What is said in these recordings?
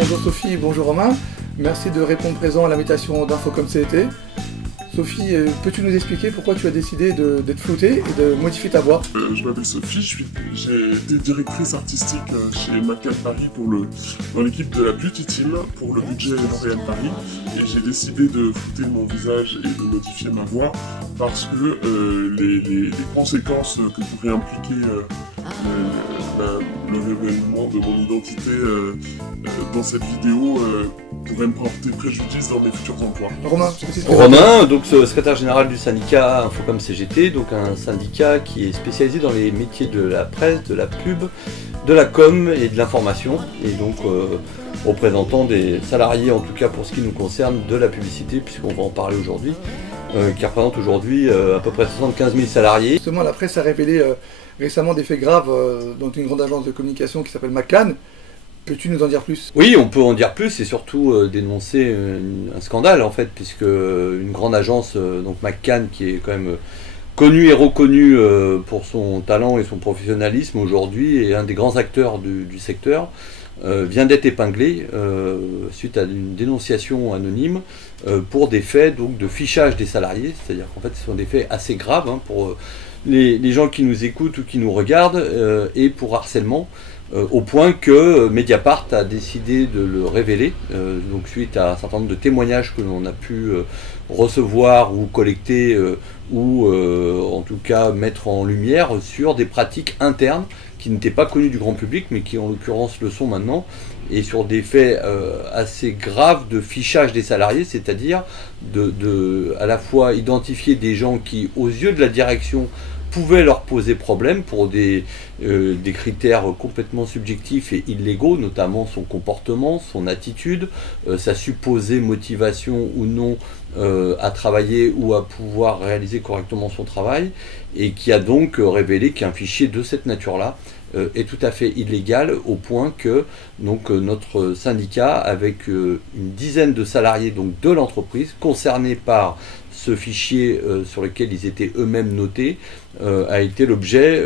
Bonjour Sophie, bonjour Romain. Merci de répondre présent à l'invitation d'Infocom CET. Sophie, peux-tu nous expliquer pourquoi tu as décidé d'être floutée et de modifier ta voix? Je m'appelle Sophie, j'ai été directrice artistique chez McCann Paris dans l'équipe de la Beauty Team pour le budget L'Oréal Paris, et j'ai décidé de flouter mon visage et de modifier ma voix parce que les conséquences que pourrait impliquer le révèlement de mon identité dans cette vidéo pourrait me porter préjudice dans mes futurs emplois. Romain, donc secrétaire général du syndicat Infocom CGT, donc un syndicat qui est spécialisé dans les métiers de la presse, de la pub, de la com et de l'information, et donc représentant des salariés, en tout cas pour ce qui nous concerne, de la publicité, puisqu'on va en parler aujourd'hui, qui représente aujourd'hui à peu près 75 000 salariés. Justement, la presse a révélé récemment des faits graves dans une grande agence de communication qui s'appelle McCann. Peux-tu nous en dire plus? Oui, on peut en dire plus et surtout dénoncer un scandale en fait, puisque une grande agence, donc McCann, qui est quand même connue et reconnue pour son talent et son professionnalisme aujourd'hui, et un des grands acteurs du secteur, vient d'être épinglé suite à une dénonciation anonyme pour des faits donc, de fichage des salariés, c'est-à-dire qu'en fait ce sont des faits assez graves pour les gens qui nous écoutent ou qui nous regardent, et pour harcèlement. Au point que Mediapart a décidé de le révéler, donc suite à un certain nombre de témoignages que l'on a pu recevoir ou collecter, ou en tout cas mettre en lumière sur des pratiques internes qui n'étaient pas connues du grand public, mais qui en l'occurrence le sont maintenant, et sur des faits assez graves de fichage des salariés, c'est-à-dire à la fois identifier des gens qui, aux yeux de la direction, pouvaient leur poser problème pour des critères complètement subjectifs et illégaux, notamment son comportement, son attitude, sa supposée motivation ou non à travailler ou à pouvoir réaliser correctement son travail, et qui a donc révélé qu'un fichier de cette nature-là est tout à fait illégal, au point que donc, notre syndicat, avec une dizaine de salariés donc, de l'entreprise concernés par ce fichier sur lequel ils étaient eux-mêmes notés, a été l'objet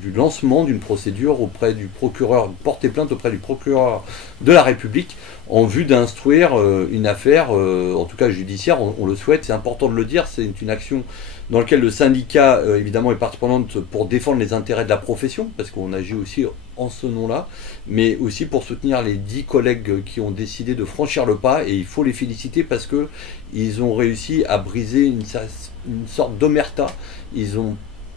du lancement d'une procédure auprès du procureur, porter plainte auprès du procureur de la République en vue d'instruire une affaire, en tout cas judiciaire, on le souhaite, c'est important de le dire, c'est une action dans laquelle le syndicat évidemment est partie prenante pour défendre les intérêts de la profession, parce qu'on agit aussi en ce nom-là, mais aussi pour soutenir les 10 collègues qui ont décidé de franchir le pas, et il faut les féliciter parce que ils ont réussi à briser une sorte d'omerta. Ils ont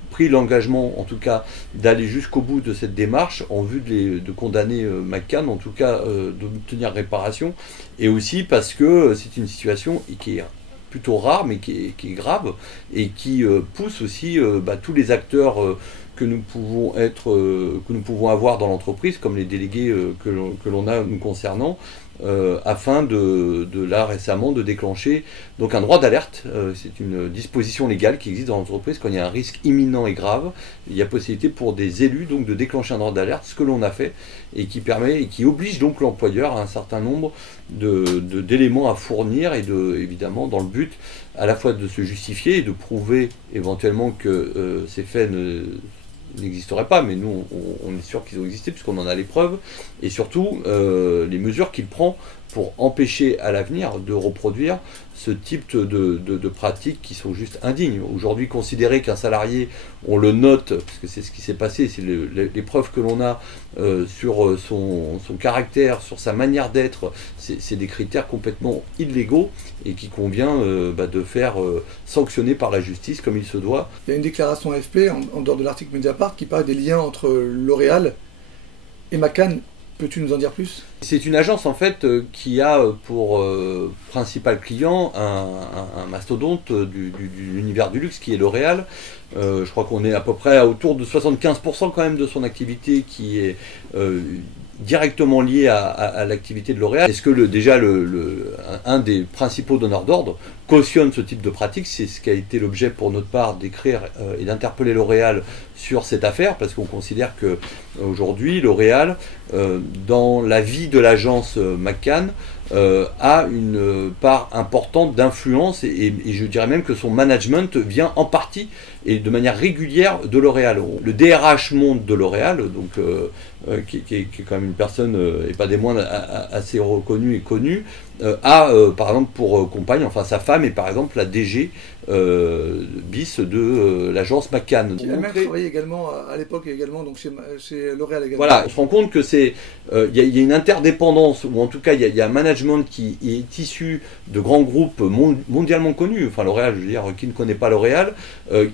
pris l'engagement, en tout cas, d'aller jusqu'au bout de cette démarche en vue de condamner McCann, en tout cas d'obtenir réparation, et aussi parce que c'est une situation qui est plutôt rare, mais qui est grave, et qui pousse aussi tous les acteurs que nous pouvons avoir dans l'entreprise, comme les délégués que l'on a nous concernant, afin là récemment de déclencher donc un droit d'alerte. C'est une disposition légale qui existe dans l'entreprise. Quand il y a un risque imminent et grave, il y a possibilité pour des élus donc de déclencher un droit d'alerte, ce que l'on a fait, et qui oblige donc l'employeur à un certain nombre d'éléments à fournir, et évidemment dans le but à la fois de se justifier et de prouver éventuellement que ces faits n'existeraient pas, mais nous on est sûr qu'ils ont existé puisqu'on en a les preuves, et surtout les mesures qu'il prend pour empêcher à l'avenir de reproduire ce type de pratiques qui sont juste indignes. Aujourd'hui, considérer qu'un salarié, on le note, parce que c'est ce qui s'est passé, c'est les preuves que l'on a sur son caractère, sur sa manière d'être, c'est des critères complètement illégaux, et qui convient de faire sanctionner par la justice comme il se doit. Il y a une déclaration AFP, en dehors de l'article Mediapart, qui parle des liens entre L'Oréal et McCann. Peux-tu nous en dire plus? C'est une agence en fait qui a pour principal client un mastodonte de l'univers du luxe qui est L'Oréal. Je crois qu'on est à peu près autour de 75% quand même de son activité qui est directement lié à l'activité de L'Oréal. Est-ce que un des principaux donneurs d'ordre cautionne ce type de pratique? C'est ce qui a été l'objet pour notre part d'écrire et d'interpeller L'Oréal sur cette affaire, parce qu'on considère que aujourd'hui L'Oréal, dans la vie de l'agence McCann, a une part importante d'influence et je dirais même que son management vient en partie et de manière régulière de L'Oréal. Le DRH Monde de L'Oréal, donc qui est quand même une personne, et pas des moindres, assez reconnue et connue, a par exemple pour compagne, enfin sa femme est par exemple la DG bis de l'agence McCann. Qui a même travaillé également à l'époque également donc chez L'Oréal également. Voilà, on se rend compte que c'est y a une interdépendance, ou en tout cas il y a un management qui est issu de grands groupes mondialement connus, enfin L'Oréal, je veux dire, qui ne connaît pas L'Oréal,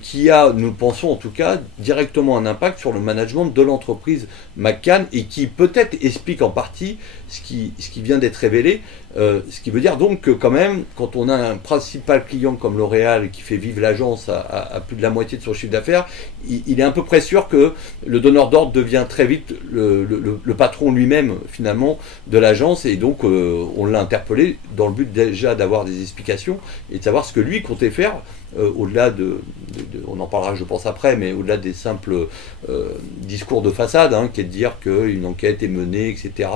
qui a, nous pensons en tout cas, directement un impact sur le management de l'entreprise McCann et qui peut-être explique en partie ce qui vient d'être révélé. Ce qui veut dire donc que quand même, quand on a un principal client comme L'Oréal qui fait vivre l'agence à plus de la moitié de son chiffre d'affaires, il est à peu près sûr que le donneur d'ordre devient très vite le patron lui-même finalement de l'agence et donc on l'a interpellé dans le but déjà d'avoir des explications et de savoir ce que lui comptait faire au-delà on en parlera je pense après, mais au-delà des simples discours de façade, hein, qui est de dire qu'une enquête est menée, etc.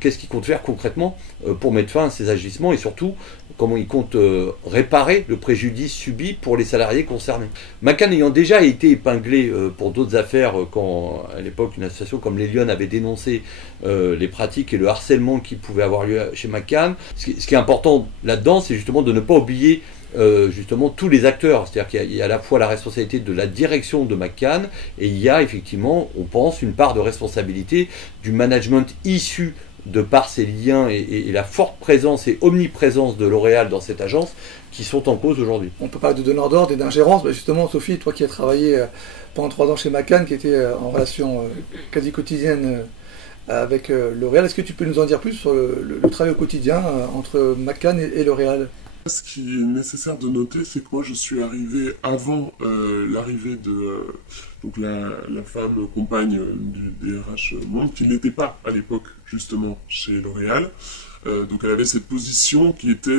Qu'est-ce qu'il compte faire concrètement pour mettre fin à ces agissements et surtout comment il compte réparer le préjudice subi pour les salariés concernés. McCann ayant déjà été épinglé pour d'autres affaires quand à l'époque une association comme les Lyonnes avait dénoncé les pratiques et le harcèlement qui pouvait avoir lieu chez McCann, ce qui est important là-dedans, c'est justement de ne pas oublier justement tous les acteurs, c'est-à-dire qu'il y a à la fois la responsabilité de la direction de McCann et il y a effectivement, on pense, une part de responsabilité du management issu de par ses liens et la forte présence et omniprésence de L'Oréal dans cette agence qui sont en cause aujourd'hui. On peut parler de donneur d'ordre et d'ingérence. Justement, Sophie, toi qui as travaillé pendant 3 ans chez McCann, qui était en relation quasi quotidienne avec L'Oréal, est-ce que tu peux nous en dire plus sur le travail au quotidien entre McCann et L'Oréal ? Ce qui est nécessaire de noter, c'est que moi je suis arrivé avant l'arrivée de donc la femme compagne du DRH Monde, qui n'était pas à l'époque justement chez L'Oréal. Donc elle avait cette position qui était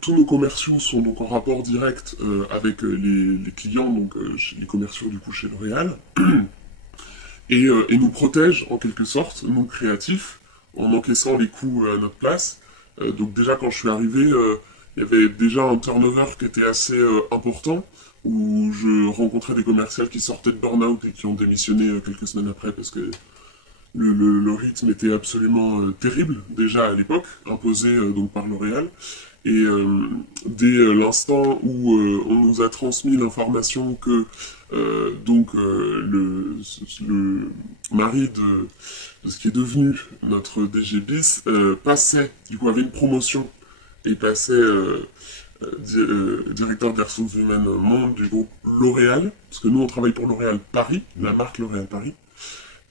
tous nos commerciaux sont donc en rapport direct avec les clients, donc les commerciaux du coup chez L'Oréal, et nous protègent en quelque sorte, nous créatifs, en encaissant les coûts à notre place. Donc déjà quand je suis arrivé, il y avait déjà un turnover qui était assez important, où je rencontrais des commerciales qui sortaient de burn-out et qui ont démissionné quelques semaines après parce que le rythme était absolument terrible déjà à l'époque, imposé donc par L'Oréal. Et dès l'instant où on nous a transmis l'information que donc le mari de ce qui est devenu notre DG bis passait, du coup avait une promotion et passait directeur des ressources humaines monde du groupe L'Oréal, parce que nous on travaille pour L'Oréal Paris, la marque L'Oréal Paris,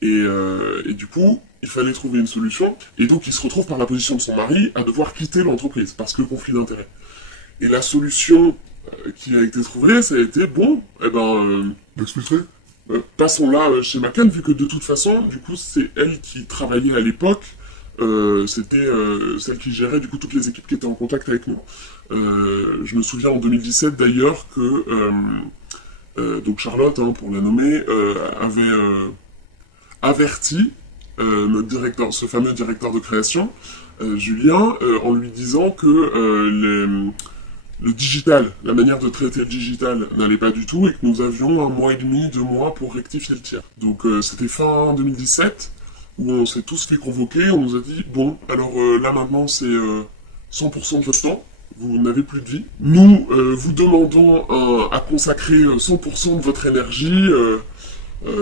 et du coup il fallait trouver une solution, et donc il se retrouve par la position de son mari à devoir quitter l'entreprise, parce que conflit d'intérêts. Et la solution qui a été trouvée, ça a été, bon, M'expliquerai. passons là chez McCann, vu que de toute façon, du coup, c'est elle qui travaillait à l'époque, c'était celle qui gérait du coup toutes les équipes qui étaient en contact avec nous. Je me souviens en 2017 d'ailleurs que donc Charlotte, hein, pour la nommer, avait averti notre directeur, ce fameux directeur de création, Julien, en lui disant que le digital, la manière de traiter le digital n'allait pas du tout et que nous avions 1 mois et demi, 2 mois pour rectifier le tir. Donc c'était fin 2017 où on s'est tous fait convoquer, on nous a dit bon, alors là maintenant c'est 100% de votre temps, vous n'avez plus de vie. Nous vous demandons à consacrer 100% de votre énergie.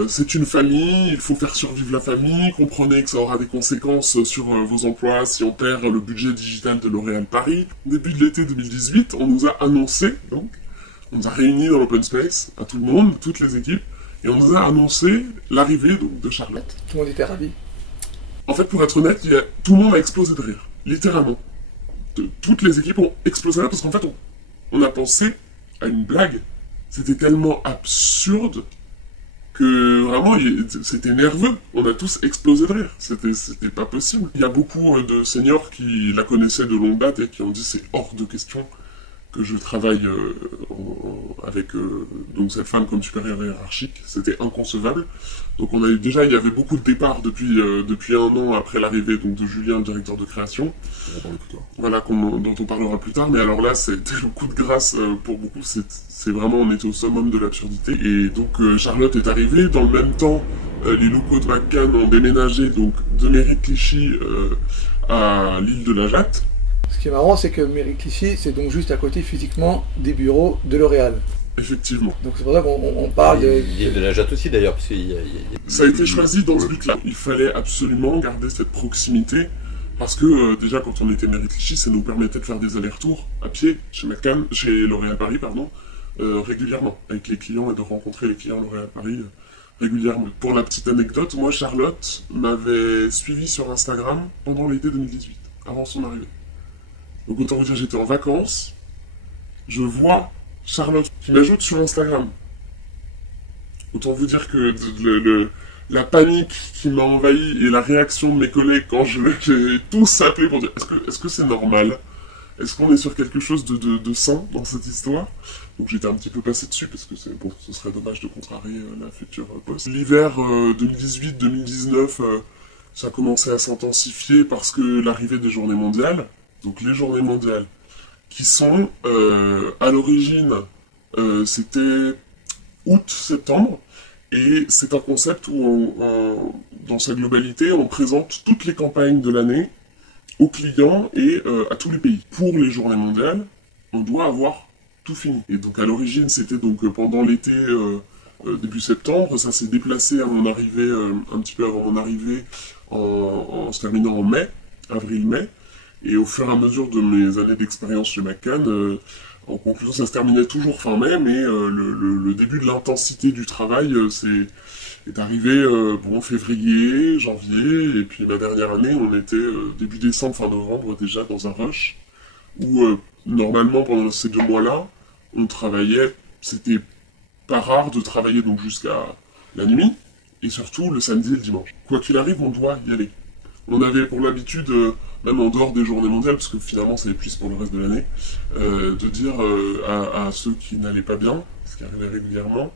C'est une famille, il faut faire survivre la famille, comprenez que ça aura des conséquences sur vos emplois si on perd le budget digital de L'Oréal Paris. Début de l'été 2018, on nous a annoncé, donc, on nous a réunis dans l'open space, à tout le monde, toutes les équipes, et on nous a annoncé l'arrivée de Charlotte. Tout le monde était ravi. En fait, pour être honnête, tout le monde a explosé de rire, littéralement. Toutes les équipes ont explosé de rire parce qu'en fait, on a pensé à une blague. C'était tellement absurde que vraiment, c'était nerveux. On a tous explosé de rire. C'était pas possible. Il y a beaucoup de seniors qui la connaissaient de longue date et qui ont dit c'est hors de question que je travaille avec donc cette femme comme supérieure hiérarchique, c'était inconcevable. Donc il y avait beaucoup de départs depuis un an après l'arrivée donc de Julien, le directeur de création. On va parler plus tard. Voilà, dont on parlera plus tard. Mais alors là, c'était le coup de grâce pour beaucoup. C'est vraiment, on était au summum de l'absurdité. Et donc Charlotte est arrivée. Dans le même temps, les locaux de McCann ont déménagé donc de Mairie Clichy à l'île de la Jatte. Ce qui est marrant, c'est que Mairie Clichy, c'est donc juste à côté physiquement des bureaux de L'Oréal. Effectivement. Donc c'est pour ça qu'on parle de... Il y a de la Jatte aussi d'ailleurs, parce qu'il Ça a été choisi dans ce but-là. Il fallait absolument garder cette proximité, parce que déjà quand on était Mairie Clichy, ça nous permettait de faire des allers-retours à pied chez McCann, chez L'Oréal Paris, régulièrement, avec les clients et de rencontrer les clients L'Oréal Paris régulièrement. Pour la petite anecdote, moi Charlotte m'avait suivi sur Instagram pendant l'été 2018, avant son arrivée. Donc autant vous dire, j'étais en vacances, je vois Charlotte qui m'ajoute sur Instagram. Autant vous dire que la panique qui m'a envahi et la réaction de mes collègues quand j'ai tous appelé pour dire est-ce que c'est normal? Est-ce qu'on est sur quelque chose de sain dans cette histoire? Donc j'étais un petit peu passé dessus parce que ce serait dommage de contrarier la future poste. L'hiver 2018-2019, ça a commencé à s'intensifier parce que l'arrivée des journées mondiales, donc les journées mondiales, qui sont à l'origine, c'était août-septembre, et c'est un concept où, dans sa globalité, on présente toutes les campagnes de l'année aux clients et à tous les pays. Pour les journées mondiales, on doit avoir tout fini. Et donc à l'origine, c'était donc pendant l'été, début septembre, ça s'est déplacé à mon arrivée, un petit peu avant mon arrivée, en se terminant en mai, avril-mai. Et au fur et à mesure de mes années d'expérience chez McCann, en conclusion, ça se terminait toujours fin mai, mais le début de l'intensité du travail est arrivé février, janvier, et puis ma dernière année, on était début décembre, fin novembre, déjà dans un rush, où normalement, pendant ces 2 mois-là, on travaillait, c'était pas rare de travailler donc jusqu'à la nuit, et surtout le samedi et le dimanche. Quoi qu'il arrive, on doit y aller. On avait pour l'habitude, même en dehors des journées mondiales, parce que finalement ça épuise pour le reste de l'année, de dire à ceux qui n'allaient pas bien, ce qui arrivait régulièrement,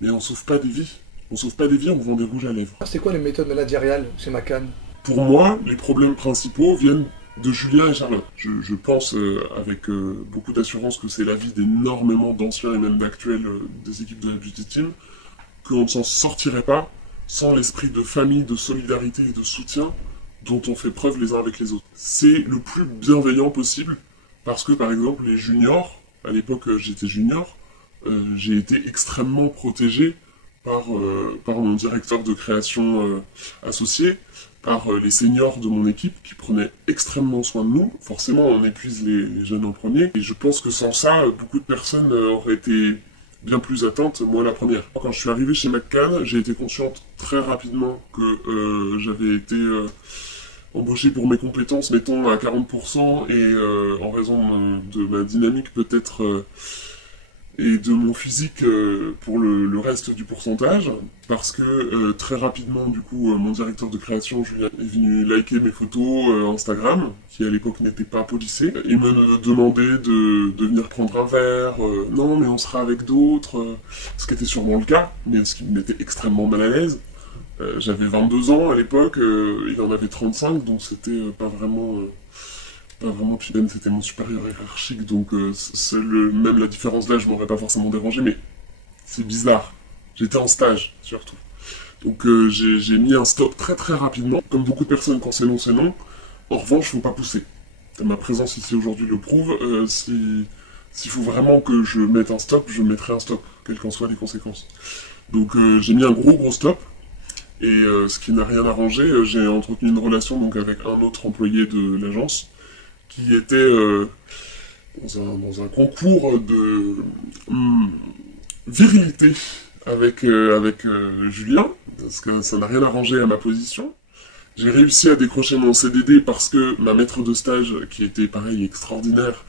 mais on sauve pas des vies. On sauve pas des vies, on vend des rouges à lèvres. C'est quoi les méthodes managériales chez McCann? Pour moi, les problèmes principaux viennent de Julien et Charlotte. Je pense avec beaucoup d'assurance que c'est l'avis d'énormément d'anciens et même d'actuels des équipes de la Beauty Team, qu'on ne s'en sortirait pas sans l'esprit de famille, de solidarité et de soutien dont on fait preuve les uns avec les autres. C'est le plus bienveillant possible, parce que par exemple les juniors, à l'époque j'étais junior, j'ai été extrêmement protégé par mon directeur de création associé, par les seniors de mon équipe qui prenaient extrêmement soin de nous. Forcément on épuise les jeunes en premier, et je pense que sans ça, beaucoup de personnes auraient été bien plus atteintes, moi la première. Quand je suis arrivé chez McCann, j'ai été consciente très rapidement que j'avais été embauché pour mes compétences, mettons, à 40%, et en raison de ma dynamique peut-être, et de mon physique pour le reste du pourcentage, parce que très rapidement, du coup, mon directeur de création, Julien, est venu liker mes photos Instagram, qui à l'époque n'était pas policé, et me demandait de venir prendre un verre, non mais on sera avec d'autres, ce qui était sûrement le cas, mais ce qui me mettait extrêmement mal à l'aise. J'avais 22 ans à l'époque, il en avait 35, donc c'était pas vraiment, puis même c'était mon supérieur hiérarchique, donc même la différence d'âge m'aurait pas forcément dérangé, mais c'est bizarre. J'étais en stage, surtout. Donc j'ai mis un stop très très rapidement. Comme beaucoup de personnes, quand c'est non, c'est non. En revanche, faut pas pousser. Ma présence ici aujourd'hui le prouve. S'il faut vraiment que je mette un stop, je mettrai un stop, quelles qu'en soient les conséquences. Donc j'ai mis un gros stop. Et ce qui n'a rien arrangé, j'ai entretenu une relation donc avec un autre employé de l'agence qui était dans un concours de virilité avec Julien, parce que ça n'a rien arrangé à ma position. J'ai réussi à décrocher mon CDD parce que ma maître de stage, qui était pareil extraordinaire,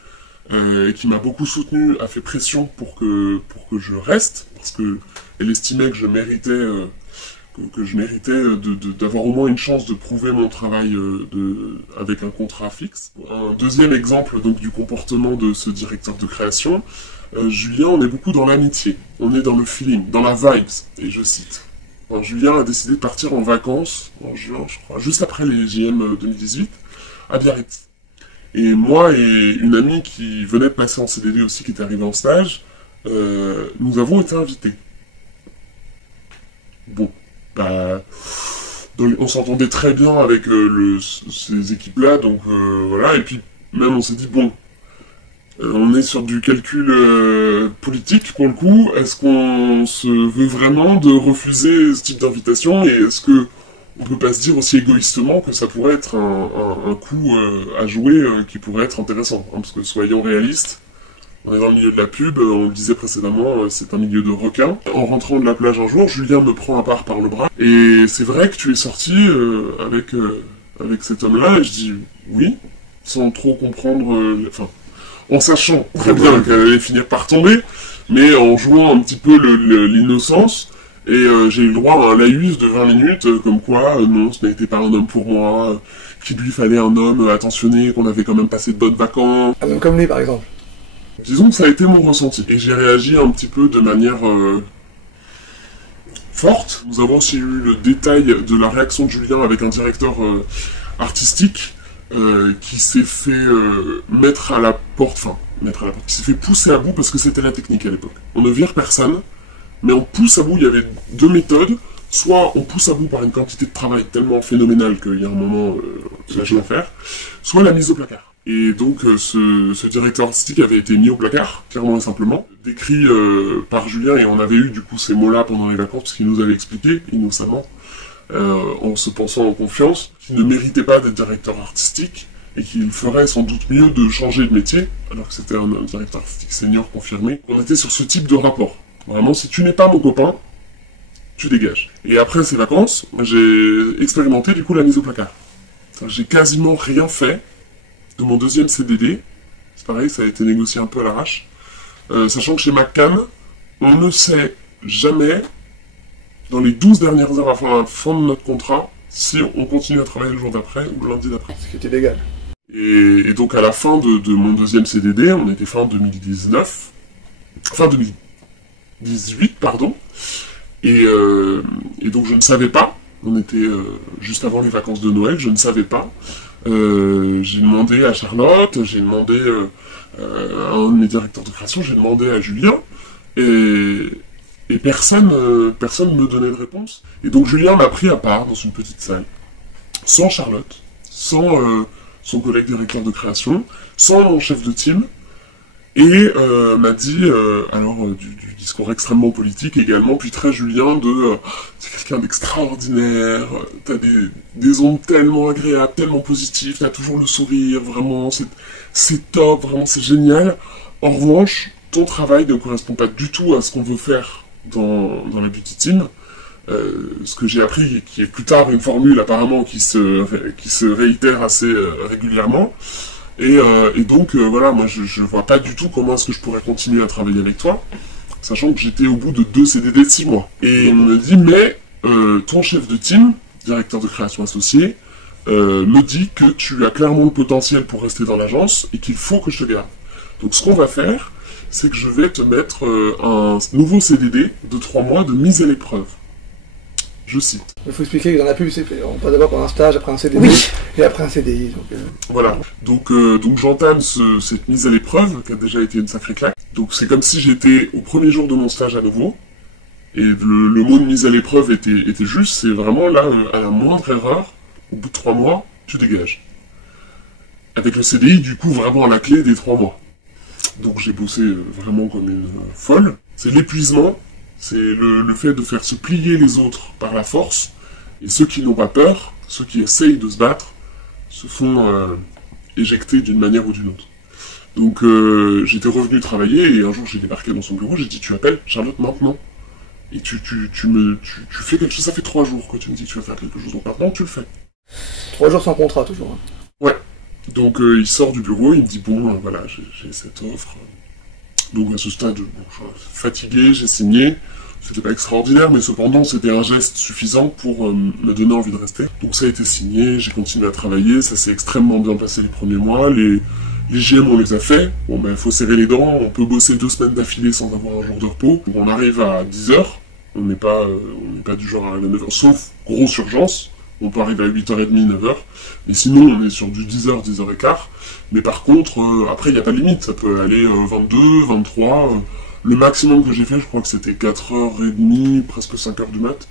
et qui m'a beaucoup soutenu, a fait pression pour que je reste, parce que elle estimait que je méritais d'avoir au moins une chance de prouver mon travail avec un contrat fixe. Un deuxième exemple donc du comportement de ce directeur de création, Julien, on est beaucoup dans l'amitié, on est dans le feeling, dans la vibes, et je cite. Alors, Julien a décidé de partir en vacances, en juin, je crois, juste après les JM 2018, à Biarritz. Et moi et une amie qui venait de passer en CDD aussi, qui était arrivée en stage, nous avons été invités. Bon, bah... on s'entendait très bien avec ces équipes-là, donc voilà, et puis même on s'est dit, bon, on est sur du calcul politique pour le coup, est-ce qu'on se veut vraiment de refuser ce type d'invitation, et est-ce que on peut pas se dire aussi égoïstement que ça pourrait être un coup à jouer qui pourrait être intéressant, hein, parce que soyons réalistes, on est dans le milieu de la pub, on le disait précédemment, c'est un milieu de requins. En rentrant de la plage un jour, Julien me prend à part par le bras, et c'est vrai que tu es sorti avec cet homme-là, et je dis oui, sans trop comprendre, enfin, en sachant très bien qu'elle allait finir par tomber, mais en jouant un petit peu l'innocence, et j'ai eu le droit à un laïus de 20 minutes, comme quoi, non, ce n'était pas un homme pour moi, qu'il lui fallait un homme attentionné, qu'on avait quand même passé de bonnes vacances. Un homme comme lui, par exemple. Disons que ça a été mon ressenti. Et j'ai réagi un petit peu de manière forte. Nous avons aussi eu le détail de la réaction de Julien avec un directeur artistique qui s'est fait mettre à la porte, qui s'est fait pousser à bout parce que c'était la technique à l'époque. On ne vire personne, mais on pousse à bout, il y avait deux méthodes. Soit on pousse à bout par une quantité de travail tellement phénoménale qu'il y a un moment, tu lâches l'affaire, soit la mise au placard. Et donc ce directeur artistique avait été mis au placard, clairement et simplement, décrit par Julien, et on avait eu du coup ces mots-là pendant les vacances, parce qu'il nous avait expliqué, innocemment, en se pensant en confiance, qu'il ne méritait pas d'être directeur artistique, et qu'il ferait sans doute mieux de changer de métier, alors que c'était un directeur artistique senior confirmé. On était sur ce type de rapport. Vraiment, si tu n'es pas mon copain, tu dégages. Et après ces vacances, j'ai expérimenté du coup la mise au placard. J'ai quasiment rien fait de mon deuxième CDD. C'est pareil, ça a été négocié un peu à l'arrache. Sachant que chez McCann, on ne sait jamais, dans les 12 dernières heures avant la fin de notre contrat, si on continue à travailler le jour d'après ou le lundi d'après. Ce qui était légal. Et donc à la fin de mon deuxième CDD, on était fin 2019, fin 2018, pardon, et donc je ne savais pas, on était juste avant les vacances de Noël, je ne savais pas. J'ai demandé à Charlotte, j'ai demandé à un de mes directeurs de création, j'ai demandé à Julien, et personne ne me donnait de réponse. Et donc Julien m'a pris à part dans une petite salle, sans Charlotte, sans son collègue directeur de création, sans mon chef de team, et m'a dit, du discours extrêmement politique également, puis très Julien, c'est quelqu'un d'extraordinaire, t'as des ondes tellement agréables, tellement positives, t'as toujours le sourire, vraiment, c'est top, vraiment c'est génial. En revanche, ton travail ne correspond pas du tout à ce qu'on veut faire dans la Beauty Team. Ce que j'ai appris, qui est plus tard une formule apparemment qui se réitère assez régulièrement. Et donc, voilà, moi je vois pas du tout comment est-ce que je pourrais continuer à travailler avec toi, sachant que j'étais au bout de 2 CDD de 6 mois. Et il me dit, mais ton chef de team, directeur de création associé, me dit que tu as clairement le potentiel pour rester dans l'agence et qu'il faut que je te garde. Donc ce qu'on va faire, c'est que je vais te mettre un nouveau CDD de 3 mois de mise à l'épreuve. Je cite. Il faut expliquer que dans la pub, on passe d'abord par un stage, après un CDD, Oui. et après un CDI. Donc, Voilà. Donc j'entame cette mise à l'épreuve, qui a déjà été une sacrée claque. Donc c'est comme si j'étais au premier jour de mon stage à nouveau. Et le mot de mise à l'épreuve était juste, c'est vraiment là, à la moindre erreur, au bout de 3 mois, tu dégages. Avec le CDI, du coup, vraiment à la clé des 3 mois. Donc j'ai bossé vraiment comme une folle. C'est l'épuisement. C'est le fait de faire se plier les autres par la force, et ceux qui n'ont pas peur, ceux qui essayent de se battre, se font éjecter d'une manière ou d'une autre. Donc j'étais revenu travailler, et un jour j'ai débarqué dans son bureau, j'ai dit, tu appelles Charlotte maintenant, et tu fais quelque chose, ça fait 3 jours que tu me dis que tu vas faire quelque chose, donc maintenant tu le fais. 3 jours sans contrat, toujours. Hein. Ouais. Donc il sort du bureau, il me dit, bon, voilà, j'ai cette offre. Donc à ce stade, bon, je suis fatigué, j'ai signé. C'était pas extraordinaire, mais cependant c'était un geste suffisant pour me donner envie de rester. Donc ça a été signé, j'ai continué à travailler, ça s'est extrêmement bien passé les premiers mois. Les GM, on les a fait. Bon, ben, faut serrer les dents. On peut bosser 2 semaines d'affilée sans avoir un jour de repos. On arrive à 10h. On n'est pas du genre à arriver à 9h, sauf grosse urgence. On peut arriver à 8h30, 9h. Mais sinon, on est sur du 10h, 10h15. Mais par contre, après, il n'y a pas de limite. Ça peut aller 22, 23. Le maximum que j'ai fait, je crois que c'était 4h30, presque 5h du mat.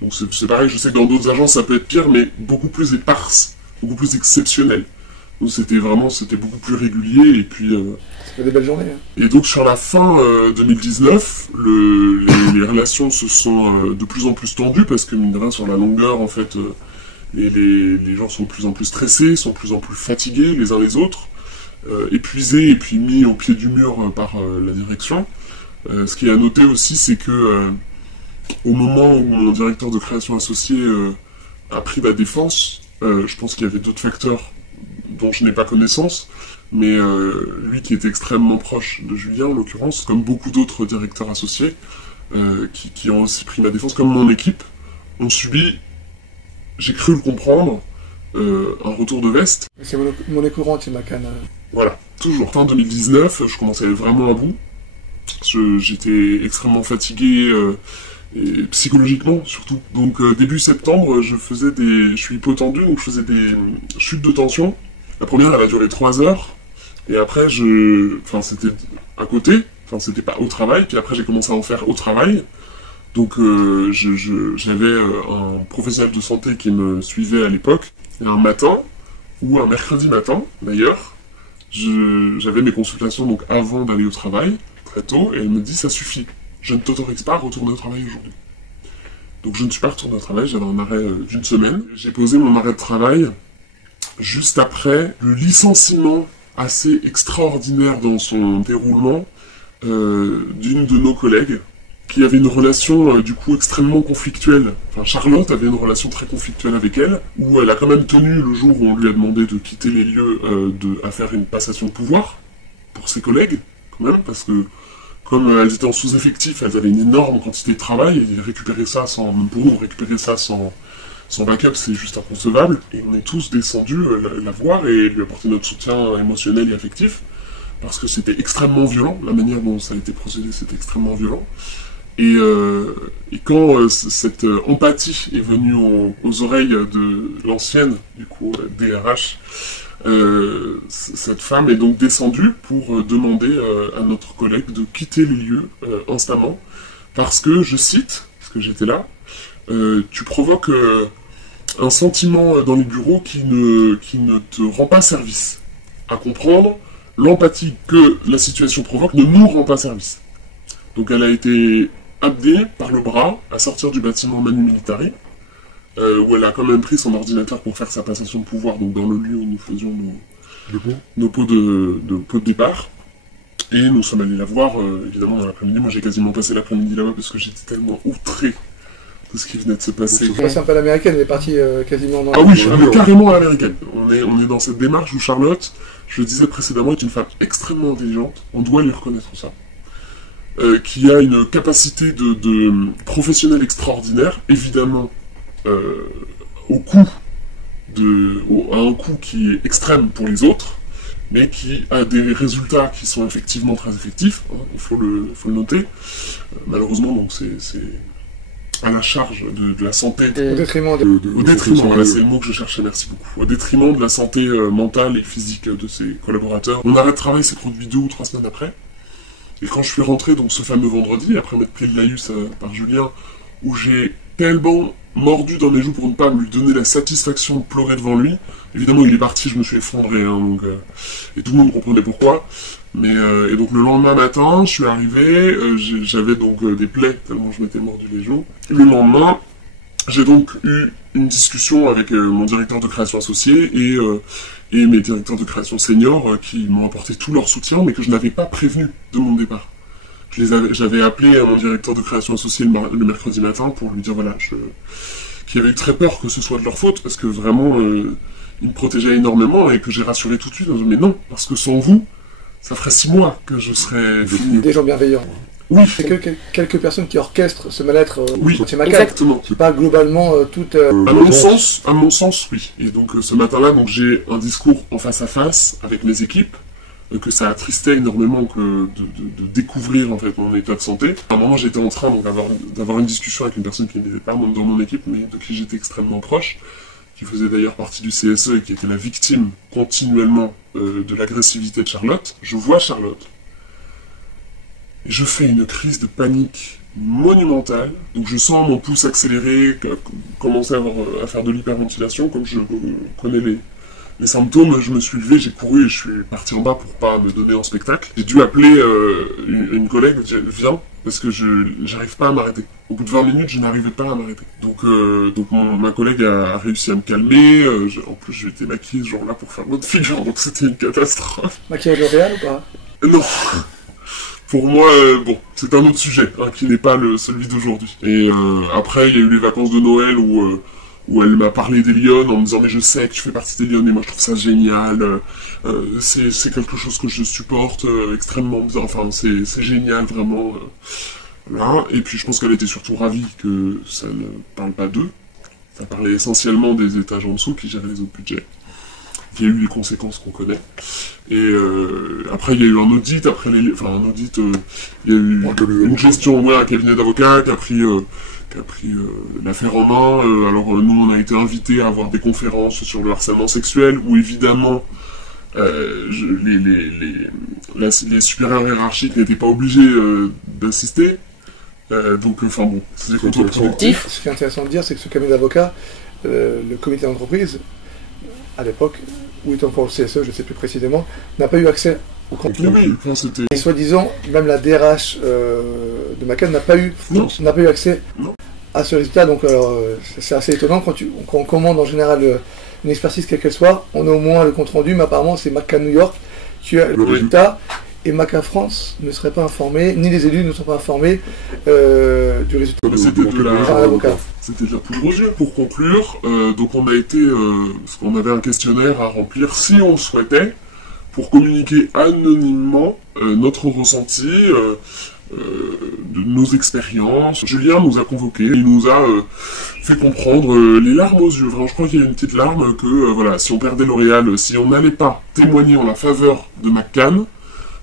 Donc c'est pareil, je sais que dans d'autres agences, ça peut être pire, mais beaucoup plus éparse, beaucoup plus exceptionnel. Donc c'était beaucoup plus régulier, et puis... C'était des belles journées. Hein. Et donc sur la fin 2019, les relations se sont de plus en plus tendues, parce que mine de rien, sur la longueur, en fait, les gens sont de plus en plus stressés, sont de plus en plus fatigués les uns les autres, épuisés et puis mis au pied du mur par la direction. Ce qui est à noter aussi, c'est que au moment où mon directeur de création associé a pris ma défense, je pense qu'il y avait d'autres facteurs dont je n'ai pas connaissance, mais lui qui était extrêmement proche de Julien en l'occurrence, comme beaucoup d'autres directeurs associés qui ont aussi pris ma défense, comme mon équipe, ont subi, j'ai cru le comprendre, un retour de veste. C'est monnaie courante chez McCann. Voilà, toujours. Fin 2019, je commençais vraiment à bout. J'étais extrêmement fatigué, et psychologiquement surtout. Donc début septembre, je suis hypotendu, donc je faisais des chutes de tension. La première, elle a duré 3 heures, et après, c'était à côté, c'était pas au travail, puis après j'ai commencé à en faire au travail. Donc j'avais un professionnel de santé qui me suivait à l'époque, et un matin, ou un mercredi matin d'ailleurs, j'avais mes consultations donc avant d'aller au travail, très tôt, et elle me dit ça suffit, je ne t'autorise pas à retourner au travail aujourd'hui. Donc je ne suis pas retourné au travail, j'avais un arrêt d'1 semaine. J'ai posé mon arrêt de travail juste après le licenciement assez extraordinaire dans son déroulement d'une de nos collègues qui avait une relation du coup extrêmement conflictuelle. Enfin, Charlotte avait une relation très conflictuelle avec elle, où elle a quand même tenu le jour où on lui a demandé de quitter les lieux à faire une passation de pouvoir pour ses collègues, quand même, parce que comme elles étaient en sous-effectif, elles avaient une énorme quantité de travail, et récupérer ça même pour nous, récupérer ça sans backup, c'est juste inconcevable. Et on est tous descendus la voir et lui apporter notre soutien émotionnel et affectif, parce que c'était extrêmement violent, la manière dont ça a été procédé, c'était extrêmement violent. Et quand cette empathie est venue aux oreilles de l'ancienne, du coup, DRH, cette femme est donc descendue pour demander à notre collègue de quitter les lieux instamment, parce que, je cite, parce que j'étais là, tu provoques un sentiment dans les bureaux qui ne te rend pas service. À comprendre, l'empathie que la situation provoque ne nous rend pas service. Donc elle a été amenée par le bras à sortir du bâtiment Manu Militari, où elle a quand même pris son ordinateur pour faire sa passation de pouvoir, donc dans le lieu où nous faisions nos pots de départ. Et nous sommes allés la voir, évidemment, dans l'après-midi. Moi, j'ai quasiment passé l'après-midi là-bas parce que j'étais tellement outré de ce qui venait de se passer. C'est un peu l'américaine, elle est partie quasiment dans... Ah oui, elle est carrément à l'américaine. On est dans cette démarche où Charlotte, je le disais précédemment, est une femme extrêmement intelligente. On doit lui reconnaître ça. Qui a une capacité de professionnelle extraordinaire, évidemment, à un coût qui est extrême pour les autres, mais qui a des résultats qui sont effectivement très effectifs, hein, il faut le noter. Malheureusement, donc c'est à la charge de la santé. Au détriment au détriment, voilà, c'est le mot que je cherchais, merci beaucoup. Au détriment de la santé mentale et physique de ses collaborateurs. Mon arrêt de travail s'est produit 2 ou 3 semaines après. Et quand je suis rentré, donc ce fameux vendredi, après m'être pris de laïus par Julien, où j'ai tellement mordu dans mes joues pour ne pas lui donner la satisfaction de pleurer devant lui. Évidemment, il est parti, je me suis effondré, hein, donc, et tout le monde comprenait pourquoi. Mais et donc le lendemain matin, je suis arrivé, j'avais donc des plaies, tellement je m'étais mordu les joues. Le lendemain, j'ai donc eu une discussion avec mon directeur de création associé et mes directeurs de création seniors qui m'ont apporté tout leur soutien, mais que je n'avais pas prévenu de mon départ. J'avais appelé mon directeur de création associé le mercredi matin pour lui dire voilà, qu'il y avait eu très peur que ce soit de leur faute, parce que vraiment, ils me protégeaient énormément et que j'ai rassuré tout de suite. Mais non, parce que sans vous, ça ferait 6 mois que je serais fini. Des gens bienveillants. Oui. C'est quelques personnes qui orchestrent ce mal-être oui, chez McCann. exactement. C'est pas globalement toute... À mon sens, oui. Et donc ce matin-là, donc j'ai un discours en face à face avec mes équipes, que ça attristait énormément de découvrir en fait mon état de santé. À un moment, j'étais en train d'avoir une discussion avec une personne qui n'était pas dans mon équipe, mais de qui j'étais extrêmement proche, qui faisait d'ailleurs partie du CSE et qui était la victime continuellement de l'agressivité de Charlotte. Je vois Charlotte. Et je fais une crise de panique monumentale. Donc je sens mon pouce accélérer, commencer à faire de l'hyperventilation, comme je connais les symptômes. Je me suis levé, j'ai couru et je suis parti en bas pour pas me donner en spectacle. J'ai dû appeler une collègue, viens, parce que j'arrive pas à m'arrêter. Au bout de 20 minutes, je n'arrivais pas à m'arrêter. Donc ma collègue a réussi à me calmer. En plus, j'ai été maquillé ce jour-là pour faire l'autre figure, donc c'était une catastrophe. Maquillage L'Oréal ou pas? Non. Pour moi, bon, c'est un autre sujet, hein, qui n'est pas celui d'aujourd'hui. Et après, il y a eu les vacances de Noël où elle m'a parlé des Lyonnes en me disant « Mais je sais que tu fais partie des Lyonnes et moi je trouve ça génial, c'est quelque chose que je supporte extrêmement bien, enfin c'est génial vraiment. » Voilà. Et puis je pense qu'elle était surtout ravie que ça ne parle pas d'eux. Ça parlait essentiellement des étages en dessous qui géraient les autres budgets. Il y a eu les conséquences qu'on connaît. Et après, il y a eu un audit. Il y a eu une gestion, un cabinet d'avocats qui a pris l'affaire en main. Alors nous, on a été invités à avoir des conférences sur le harcèlement sexuel, où évidemment, les supérieurs hiérarchiques n'étaient pas obligés d'assister. Donc, c'était contre-productif. Ce qui est intéressant de dire, c'est que ce cabinet d'avocats, le comité d'entreprise, à l'époque, où était encore le CSE, je ne sais plus précisément, n'a pas eu accès au contenu. Et soi-disant, même la DRH de McCann n'a pas eu accès à ce résultat. Donc c'est assez étonnant quand on commande en général une expertise quelle qu'elle soit, on a au moins le compte rendu, mais apparemment c'est McCann New York qui a le résultat, et McCann France ne serait pas informé, ni les élus ne sont pas informés du résultat. C'était de la poudre aux yeux. Pour conclure, donc on a été, parce qu'on avait un questionnaire à remplir si on le souhaitait, pour communiquer anonymement notre ressenti, de nos expériences. Julien nous a convoqués, il nous a fait comprendre les larmes aux yeux. Vraiment, je crois qu'il y a une petite larme que si on perdait L'Oréal, si on n'allait pas témoigner en la faveur de McCann,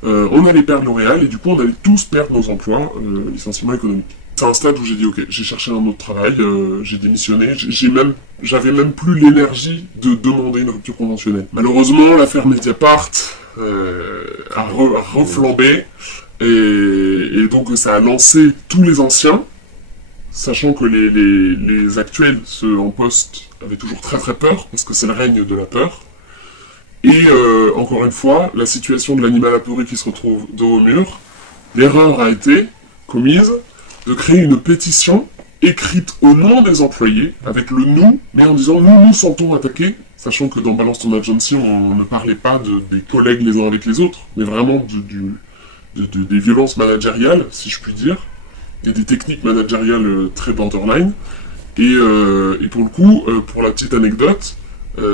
on allait perdre L'Oréal et du coup on allait tous perdre nos emplois, licenciement économique. C'est un stade où j'ai dit ok, j'ai cherché un autre travail, j'ai démissionné, j'avais même plus l'énergie de demander une rupture conventionnelle. Malheureusement, l'affaire Mediapart a reflambé et donc ça a lancé tous les anciens, sachant que les actuels, ceux en poste, avaient toujours très très peur, parce que c'est le règne de la peur. Et encore une fois, la situation de l'animal apeuré qui se retrouve dos au mur, l'erreur a été commise de créer une pétition écrite au nom des employés, avec le « nous », mais en disant « nous nous sentons attaqués », sachant que dans Balance ton agency, on ne parlait pas des collègues les uns avec les autres, mais vraiment des violences managériales, si je puis dire, et des techniques managériales très borderline. Et pour le coup, pour la petite anecdote,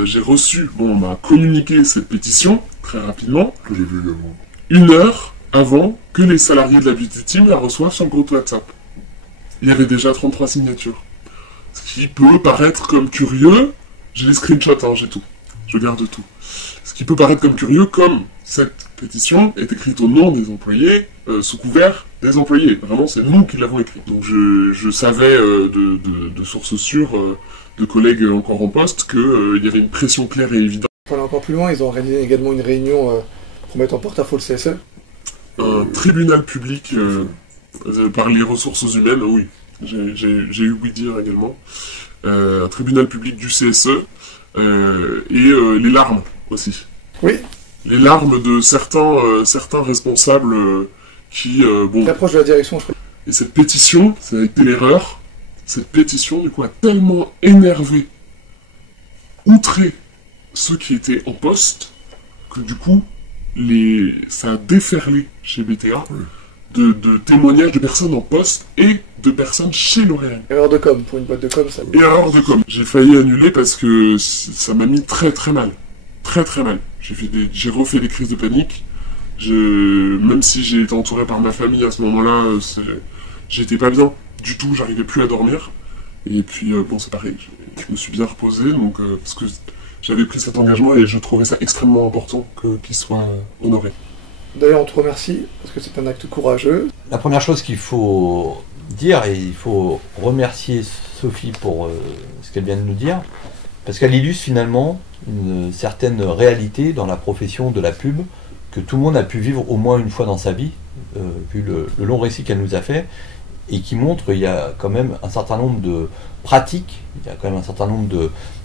j'ai reçu, on m'a communiqué cette pétition, très rapidement, que j'ai vu également, 1 heure avant que les salariés de la Beauty Team la reçoivent sur le groupe WhatsApp. Il y avait déjà 33 signatures. Ce qui peut paraître comme curieux, j'ai les screenshots, j'ai tout, je garde tout. Ce qui peut paraître comme curieux, comme cette pétition est écrite au nom des employés, sous couvert des employés. Vraiment, c'est nous qui l'avons écrite. Donc je savais de sources sûres, de collègues encore en poste, qu'il y avait une pression claire et évidente. Pour aller encore plus loin, ils ont organisé également une réunion pour mettre en porte-à-faux le CSE. Un tribunal public par les ressources humaines, oui, j'ai eu oui dire également. Un tribunal public du CSE et les larmes aussi. Oui. Les larmes de certains responsables qui... l'approche de la direction, je crois. Et cette pétition, ça a été l'erreur. Cette pétition, du coup, a tellement énervé, outré ceux qui étaient en poste, que du coup, ça a déferlé chez BTA de témoignages de personnes en poste et de personnes chez L'Oréal. Erreur de com, pour une boîte de com, ça... Erreur de com. J'ai failli annuler parce que ça m'a mis très très mal. Très très mal. J'ai refait des crises de panique. Même si j'ai été entouré par ma famille à ce moment-là, j'étais pas bien du tout, j'arrivais plus à dormir. Et puis, c'est pareil, je me suis bien reposé, donc, parce que j'avais pris cet engagement et je trouvais ça extrêmement important qu'il soit honoré. D'ailleurs, on te remercie parce que c'est un acte courageux. La première chose qu'il faut dire, et il faut remercier Sophie pour ce qu'elle vient de nous dire, parce qu'elle illustre finalement une certaine réalité dans la profession de la pub que tout le monde a pu vivre au moins une fois dans sa vie, vu le long récit qu'elle nous a fait, et qui montre qu'il y a quand même un certain nombre de pratiques, il y a quand même un certain nombre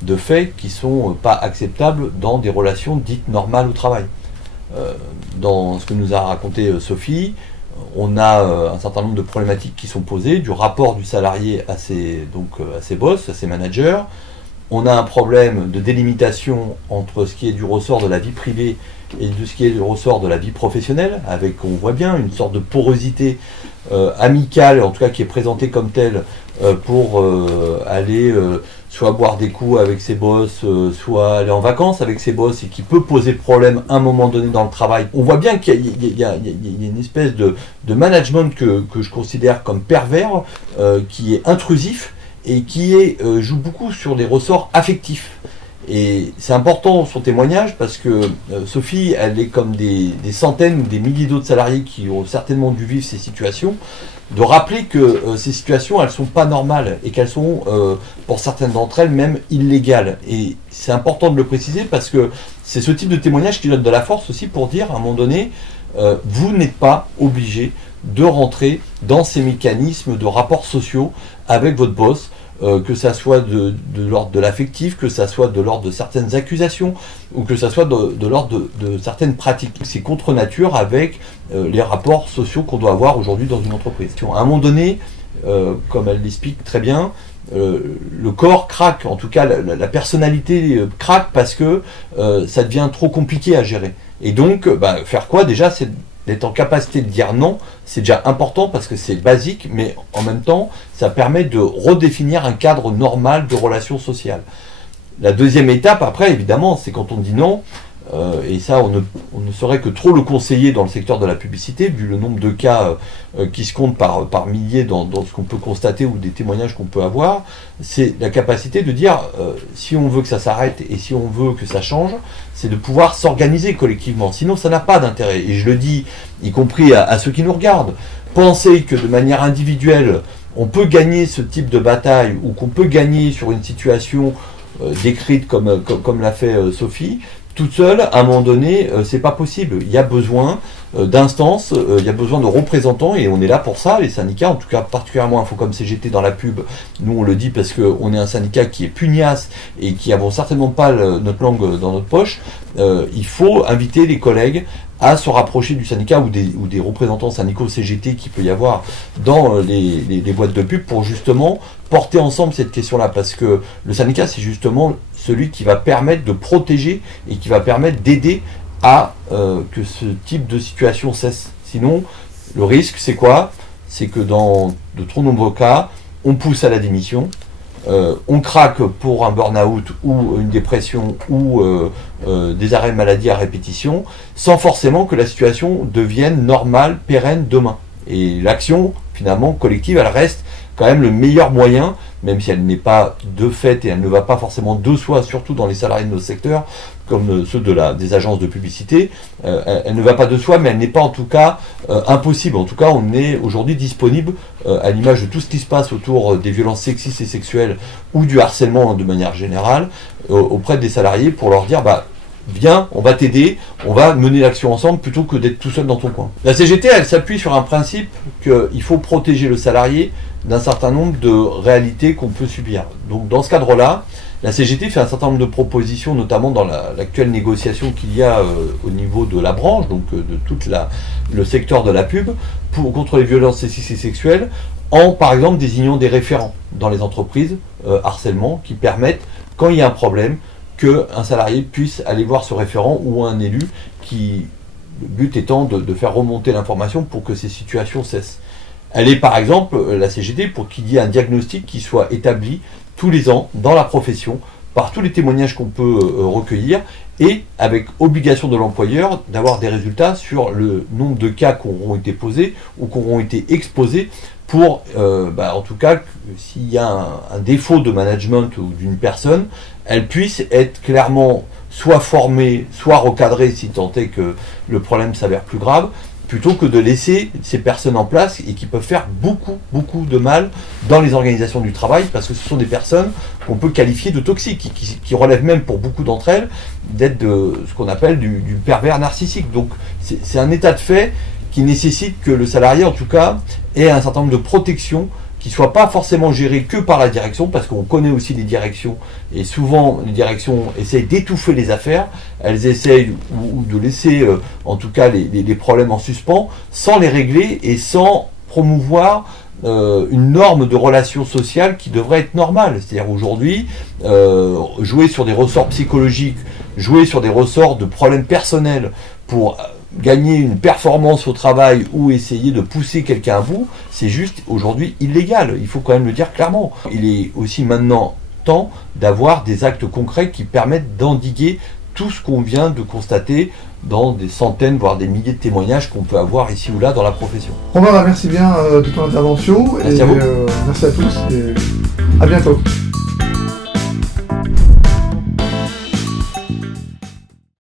de faits qui ne sont pas acceptables dans des relations dites normales au travail. Dans ce que nous a raconté Sophie, on a un certain nombre de problématiques qui sont posées, du rapport du salarié à ses boss, à ses managers. On a un problème de délimitation entre ce qui est du ressort de la vie privée et de ce qui est du ressort de la vie professionnelle, avec, on voit bien, une sorte de porosité amicale, en tout cas qui est présentée comme telle, pour aller soit boire des coups avec ses boss, soit aller en vacances avec ses boss, et qui peut poser problème à un moment donné dans le travail. On voit bien qu'il y a une espèce de management que je considère comme pervers, qui est intrusif, et qui joue beaucoup sur des ressorts affectifs. Et c'est important son témoignage parce que Sophie, elle est comme des centaines ou des milliers d'autres salariés qui ont certainement dû vivre ces situations, de rappeler que ces situations, elles sont pas normales et qu'elles sont, pour certaines d'entre elles, même illégales. Et c'est important de le préciser parce que c'est ce type de témoignage qui donne de la force aussi pour dire, à un moment donné, vous n'êtes pas obligé de rentrer dans ces mécanismes de rapports sociaux avec votre boss, que ça soit de l'ordre de l'affectif, que ça soit de l'ordre de certaines accusations, ou que ça soit de l'ordre de certaines pratiques. C'est contre nature avec les rapports sociaux qu'on doit avoir aujourd'hui dans une entreprise. À un moment donné, comme elle l'explique très bien, le corps craque, en tout cas la personnalité craque parce que ça devient trop compliqué à gérer. Et donc, faire quoi déjà, c'est d'être en capacité de dire non, c'est déjà important parce que c'est basique, mais en même temps, ça permet de redéfinir un cadre normal de relations sociales. La deuxième étape, après, évidemment, c'est quand on dit non, et ça, on ne saurait que trop le conseiller dans le secteur de la publicité, vu le nombre de cas qui se comptent par milliers dans ce qu'on peut constater ou des témoignages qu'on peut avoir, c'est la capacité de dire, si on veut que ça s'arrête et si on veut que ça change, c'est de pouvoir s'organiser collectivement. Sinon, ça n'a pas d'intérêt. Et je le dis, y compris à ceux qui nous regardent, penser que de manière individuelle, on peut gagner ce type de bataille ou qu'on peut gagner sur une situation décrite comme l'a fait Sophie, toute seule, à un moment donné, c'est pas possible. Il y a besoin d'instances, il y a besoin de représentants, et on est là pour ça, les syndicats, en tout cas particulièrement Infocom CGT dans la pub. Nous, on le dit parce qu'on est un syndicat qui est pugnace et qui n'avons certainement pas notre langue dans notre poche. Il faut inviter les collègues à se rapprocher du syndicat ou des représentants syndicaux CGT qu'il peut y avoir dans les boîtes de pub pour justement porter ensemble cette question-là, parce que le syndicat, c'est justement celui qui va permettre de protéger et qui va permettre d'aider à que ce type de situation cesse. Sinon, le risque, c'est quoi? C'est que dans de trop nombreux cas, on pousse à la démission, on craque pour un burn-out ou une dépression ou des arrêts de maladie à répétition, sans forcément que la situation devienne normale, pérenne demain. Et l'action, finalement, collective, elle reste quand même le meilleur moyen, même si elle n'est pas de fait et elle ne va pas forcément de soi, surtout dans les salariés de nos secteurs, comme ceux des agences de publicité, elle ne va pas de soi, mais elle n'est pas en tout cas impossible. En tout cas, on est aujourd'hui disponible, à l'image de tout ce qui se passe autour des violences sexistes et sexuelles ou du harcèlement de manière générale, auprès des salariés pour leur dire viens, on va t'aider, on va mener l'action ensemble plutôt que d'être tout seul dans ton coin. La CGT, elle s'appuie sur un principe qu'il faut protéger le salarié d'un certain nombre de réalités qu'on peut subir. Donc dans ce cadre-là, la CGT fait un certain nombre de propositions, notamment dans l'actuelle négociation qu'il y a au niveau de la branche, donc de tout le secteur de la pub, contre les violences sexistes et sexuelles, en par exemple désignant des référents dans les entreprises, harcèlement, qui permettent, quand il y a un problème, qu'un salarié puisse aller voir ce référent ou un élu, le but étant de faire remonter l'information pour que ces situations cessent. Elle est par exemple, la CGT, pour qu'il y ait un diagnostic qui soit établi tous les ans dans la profession par tous les témoignages qu'on peut recueillir, et avec obligation de l'employeur d'avoir des résultats sur le nombre de cas qui auront été posés ou qui auront été exposés pour, en tout cas, s'il y a un défaut de management ou d'une personne, elle puisse être clairement soit formée, soit recadrée si tant est que le problème s'avère plus grave, plutôt que de laisser ces personnes en place et qui peuvent faire beaucoup de mal dans les organisations du travail, parce que ce sont des personnes qu'on peut qualifier de toxiques, qui relèvent même pour beaucoup d'entre elles d'être de ce qu'on appelle du pervers narcissique. Donc c'est un état de fait qui nécessite que le salarié, en tout cas, ait un certain nombre de protections qui ne soit pas forcément géré que par la direction, parce qu'on connaît aussi les directions, et souvent les directions essayent d'étouffer les affaires, elles essayent ou de laisser en tout cas les problèmes en suspens, sans les régler et sans promouvoir une norme de relation sociale qui devrait être normale. C'est-à-dire aujourd'hui, jouer sur des ressorts psychologiques, jouer sur des ressorts de problèmes personnels pour gagner une performance au travail ou essayer de pousser quelqu'un à bout, c'est juste aujourd'hui illégal. Il faut quand même le dire clairement. Il est aussi maintenant temps d'avoir des actes concrets qui permettent d'endiguer tout ce qu'on vient de constater dans des centaines, voire des milliers de témoignages qu'on peut avoir ici ou là dans la profession. Romain, merci bien de ton intervention. Merci à vous. Merci à tous et à bientôt.